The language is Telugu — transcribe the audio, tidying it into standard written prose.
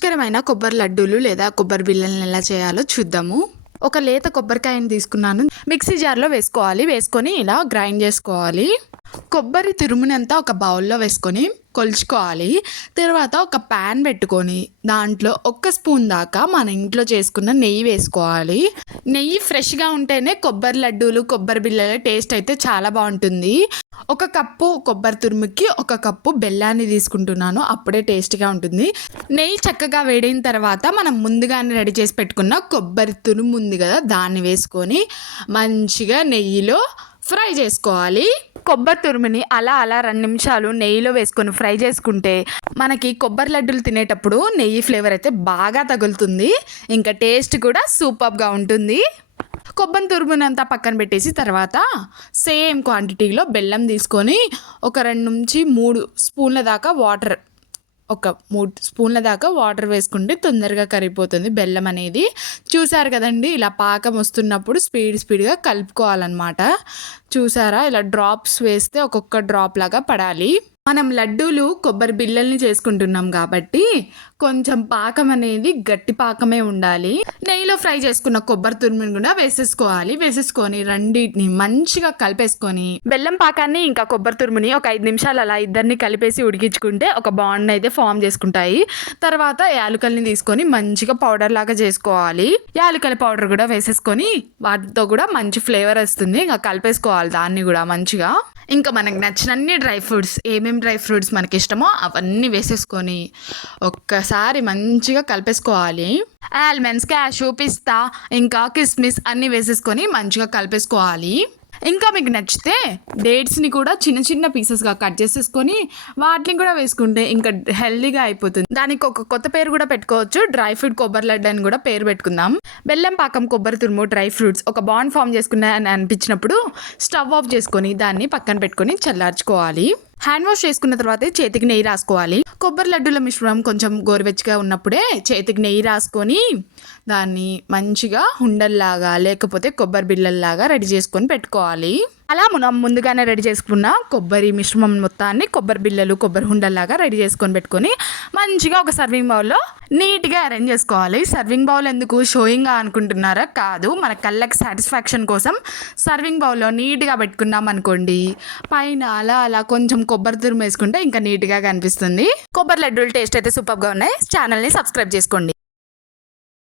రుచికరమైన కొబ్బరి లడ్డూలు లేదా కొబ్బరి బిళ్ళలను ఎలా చేయాలో చూద్దాము. ఒక లేత కొబ్బరికాయని తీసుకున్నాను. మిక్సీ జార్లో వేసుకొని ఇలా గ్రైండ్ చేసుకోవాలి. కొబ్బరి తురుమునంతా ఒక బౌల్లో వేసుకొని కొలుచుకోవాలి. తర్వాత ఒక ప్యాన్ పెట్టుకొని దాంట్లో 1 స్పూన్ దాకా మన ఇంట్లో చేసుకున్న నెయ్యి వేసుకోవాలి. నెయ్యి ఫ్రెష్గా ఉంటేనే కొబ్బరి లడ్డూలు కొబ్బరి బిళ్ళల టేస్ట్ అయితే చాలా బాగుంటుంది. 1 కప్పు కొబ్బరి తురుముకి 1 కప్పు బెల్లాన్ని తీసుకుంటున్నాను. అప్పుడే టేస్ట్గా ఉంటుంది. నెయ్యి చక్కగా వేడిన తర్వాత మనం ముందుగానే రెడీ చేసి పెట్టుకున్న కొబ్బరి తురుము ఉంది కదా, దాన్ని వేసుకొని మంచిగా నెయ్యిలో ఫ్రై చేసుకోవాలి. కొబ్బరి తురుముని అలా 2 నిమిషాలు నెయ్యిలో వేసుకొని ఫ్రై చేసుకుంటే మనకి కొబ్బరి లడ్డూలు తినేటప్పుడు నెయ్యి ఫ్లేవర్ అయితే బాగా తగులుతుంది. ఇంకా టేస్ట్ కూడా సూపర్గా ఉంటుంది. కొబ్బరి తురుమునంతా పక్కన పెట్టేసి తర్వాత సేమ్ క్వాంటిటీలో బెల్లం తీసుకొని ఒక 2 నుంచి 3 స్పూన్ల దాకా వాటర్ ఒక 3 స్పూన్ల దాకా వాటర్ వేసుకుంటే తొందరగా కరిగిపోతుంది బెల్లం అనేది. చూసారు కదండి, ఇలా పాకం వస్తున్నప్పుడు స్పీడ్గా కలుపుకోవాలన్నమాట. చూసారా, ఇలా డ్రాప్స్ వేస్తే ఒక్కొక్క డ్రాప్ లాగా పడాలి. మనం లడ్డూలు కొబ్బరి బిళ్ళల్ని చేసుకుంటున్నాం కాబట్టి కొంచెం పాకం అనేది గట్టి పాకమే ఉండాలి. నెయ్యిలో ఫ్రై చేసుకున్న కొబ్బరి తురుముని కూడా వేసేసుకొని రెండింటిని మంచిగా కలిపేసుకొని బెల్లం పాకాన్ని ఇంకా కొబ్బరి తురుముని ఒక 5 నిమిషాలు అలా ఇద్దరిని కలిపేసి ఉడికించుకుంటే ఒక బాండ్ అయితే ఫామ్ చేసుకుంటాయి. తర్వాత యాలకుల్ని తీసుకొని మంచిగా పౌడర్ లాగా చేసుకోవాలి. యాలకుల పౌడర్ కూడా వేసేసుకొని వాటితో కూడా మంచి ఫ్లేవర్ వస్తుంది. ఇంకా కలిపేసుకోవాలి దాన్ని కూడా మంచిగా. ఇంకా మనకు నచ్చినన్ని డ్రై ఫ్రూట్స్, ఏమేమి డ్రై ఫ్రూట్స్ మనకి ఇష్టమో అవన్నీ వేసేసుకొని ఒక్కసారి మంచిగా కలిపేసుకోవాలి. ఆల్మండ్స్, క్యాషు, పిస్తా ఇంకా కిస్మిస్ అన్నీ వేసేసుకొని మంచిగా కలిపేసుకోవాలి. ఇంకా మీకు నచ్చితే డేట్స్ని కూడా చిన్న పీసెస్గా కట్ చేసేసుకొని వాటిని కూడా వేసుకుంటే ఇంకా హెల్దీగా అయిపోతుంది. దానికి ఒక కొత్త పేరు కూడా పెట్టుకోవచ్చు, డ్రై ఫ్రూట్ కొబ్బరి లడ్డు అని కూడా పేరు పెట్టుకుందాం. బెల్లం పాకం, కొబ్బరి తురుము, డ్రై ఫ్రూట్స్ ఒక బాండ్ ఫామ్ చేసుకున్నాయని అనిపించినప్పుడు స్టవ్ ఆఫ్ చేసుకొని దాన్ని పక్కన పెట్టుకొని చల్లార్చుకోవాలి. హ్యాండ్ వాష్ చేసుకున్న తర్వాత చేతికి నెయ్యి రాసుకోవాలి. కొబ్బరి లడ్డూల మిశ్రమం కొంచెం గోరువెచ్చగా ఉన్నప్పుడే చేతికి నెయ్యి రాసుకొని దాన్ని మంచిగా ఉండల్లాగా లేకపోతే కొబ్బరి బిళ్ళల్లాగా రెడీ చేసుకొని పెట్టుకోవాలి. అలా మనం ముందుగానే రెడీ చేసుకున్న కొబ్బరి మిశ్రమం మొత్తాన్ని కొబ్బరి బిళ్ళలు, కొబ్బరి ఉండల్లాగా రెడీ చేసుకొని పెట్టుకొని మంచిగా ఒక సర్వింగ్ బౌల్లో నీట్గా అరేంజ్ చేసుకోవాలి. సర్వింగ్ బౌల్ ఎందుకు, షోయింగ్గా అనుకుంటున్నారా? కాదు, మన కళ్ళకి సాటిస్ఫాక్షన్ కోసం సర్వింగ్ బౌల్లో నీట్గా పెట్టుకున్నాం అనుకోండి, పైన అలా కొంచెం కొబ్బరి తురుము వేసుకుంటే ఇంకా నీట్గా కనిపిస్తుంది. కొబ్బరి లడ్డూలు టేస్ట్ అయితే సూపర్గా ఉన్నాయి. ఛానల్ని సబ్స్క్రైబ్ చేసుకోండి.